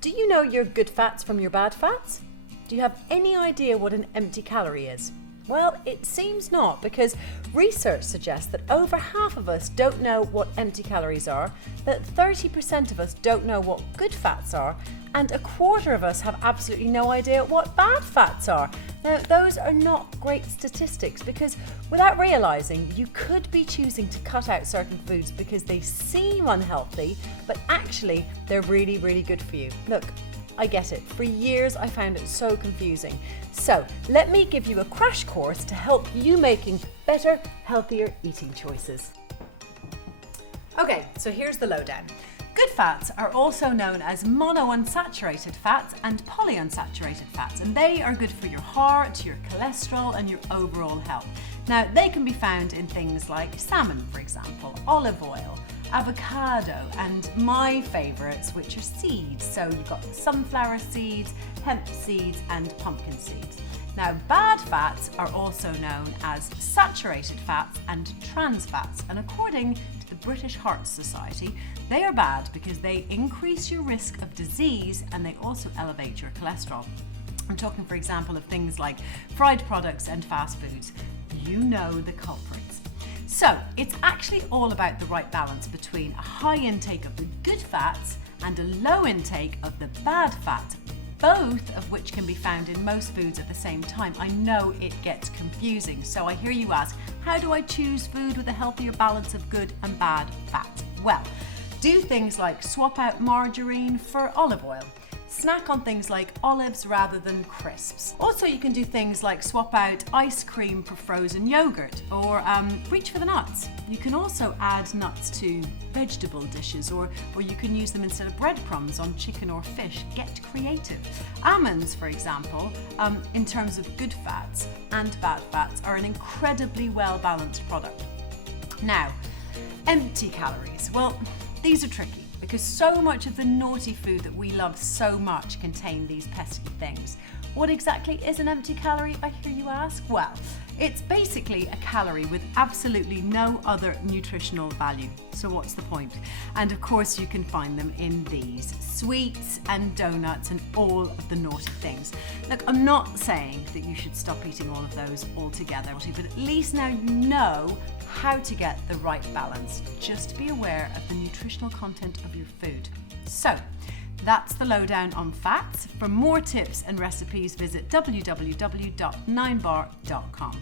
do you know your good fats from your bad fats? Do you have any idea what an empty calorie is? Well, it seems not, because research suggests that over half of us don't know what empty calories are, that 30% of us don't know what good fats are, and a quarter of us have absolutely no idea what bad fats are. Now, those are not great statistics, because without realising, you could be choosing to cut out certain foods because they seem unhealthy, but actually they're really, really good for you. Look, I get it. For years, I found it so confusing. So let me give you a crash course to help you making better, healthier eating choices. Okay, so here's the lowdown. Good fats are also known as monounsaturated fats and polyunsaturated fats, and they are good for your heart, your cholesterol, and your overall health. Now, they can be found in things like salmon, for example, olive oil, avocado, and my favourites, which are seeds. So you've got sunflower seeds, hemp seeds, and pumpkin seeds. Now, bad fats are also known as saturated fats and trans fats, and according to the British Heart Society, they are bad because they increase your risk of disease and they also elevate your cholesterol. I'm talking, for example, of things like fried products and fast foods. You know the culprits. So it's actually all about the right balance between a high intake of the good fats and a low intake of the bad fats, both of which can be found in most foods at the same time. I know it gets confusing, so I hear you ask, how do I choose food with a healthier balance of good and bad fat? Well, do things like swap out margarine for olive oil. Snack on things like olives rather than crisps. Also, you can do things like swap out ice cream for frozen yogurt, or reach for the nuts. You can also add nuts to vegetable dishes, or you can use them instead of breadcrumbs on chicken or fish. Get creative. Almonds, for example, in terms of good fats and bad fats, are an incredibly well-balanced product. Now, empty calories. Well, these are tricky, because so much of the naughty food that we love so much contain these pesky things. What exactly is an empty calorie, I hear you ask? Well, it's basically a calorie with absolutely no other nutritional value. So what's the point? And of course you can find them in these: sweets and donuts and all of the naughty things. Look, I'm not saying that you should stop eating all of those altogether, but at least now you know how to get the right balance. Just be aware of the nutritional content of your food. So, that's the lowdown on fats. For more tips and recipes, visit www.9bar.com.